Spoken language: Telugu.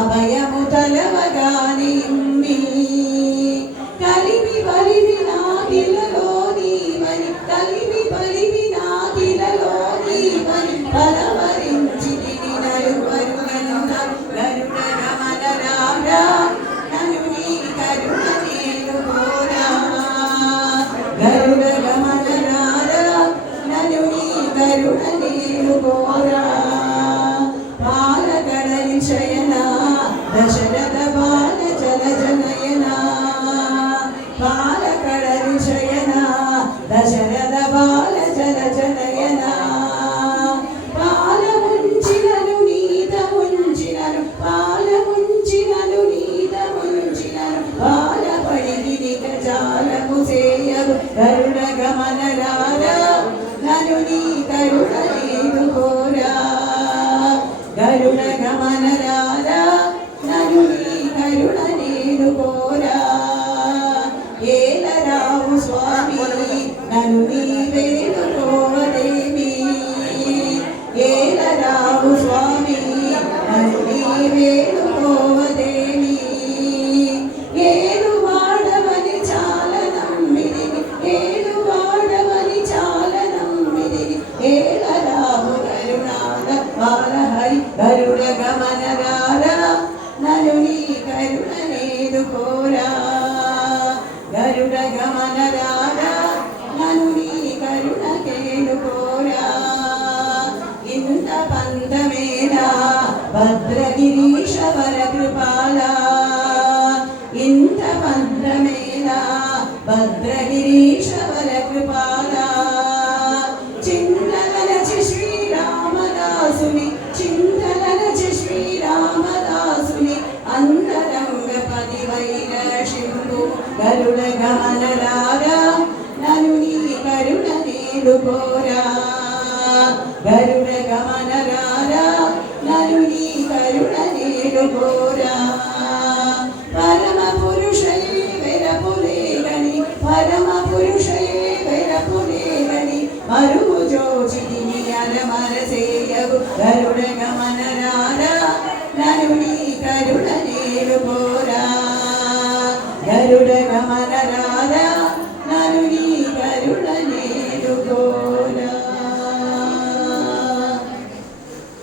అభయము తలవగాని కలిమి బలివి నాగిలలో నీవని కలిమి బలివి నాగిలలో నీవని పరవరించి నరువరు గరుడ గమన రారా నను నీ కరుణ నేను కోరా గరుడ గమన రారా నను నీ కరుణ నేను కోరా దశరథ బాల జల జనయన పాలకడలి శయన దశరథ బాల జల జనయన పాలముంచినను నీతముంచినను పాలముంచినను నీతముంచినను పాలపడిగిరి జాలము చేయరు గరుడ గమన రారా నను నీ కరుణ నేను కోరా గరుడ గమన రారా నను నీ కరుణ నేను కోరా ఏలరావు స్వామి నను నీ వేడుకోవదేమి ఏలరావు స్వామి నను నీ వేడుకోవదేమి ఏలు వాడవని చాలా నమ్మిదిని ఏలు వాడవని చాలా నమ్మిదిని ఏలరావు కరుణాల బాలహరి గరుడ గమన రారా నను నీ కరుణ నేను కోరా గరుడ గమన రారా నను నీ కరుణ నేను కోరా ఇంత పందమేనా భద్రగిరీశ వర కృపాల ఇంత పందమేనా భద్రగిరీశ వర కృపాల చింతలనచి శ్రీరామదాసుని చింతలనచి శ్రీరామదాసుని అంతరంగ పదివైన శింభు గరుడ గమన రారా నను నీ కరుణ నేను కోరా గరుడ గమన రారా నను నీ కరుణ నేను కోరా పరమ పురుషయే వెరపులేగని పరమ పురుషయే వెరపులేగని మరుగు జోచిని అరమర సేయగు గరుడ గమన రారా నను నీ కరుణ నేను కోరా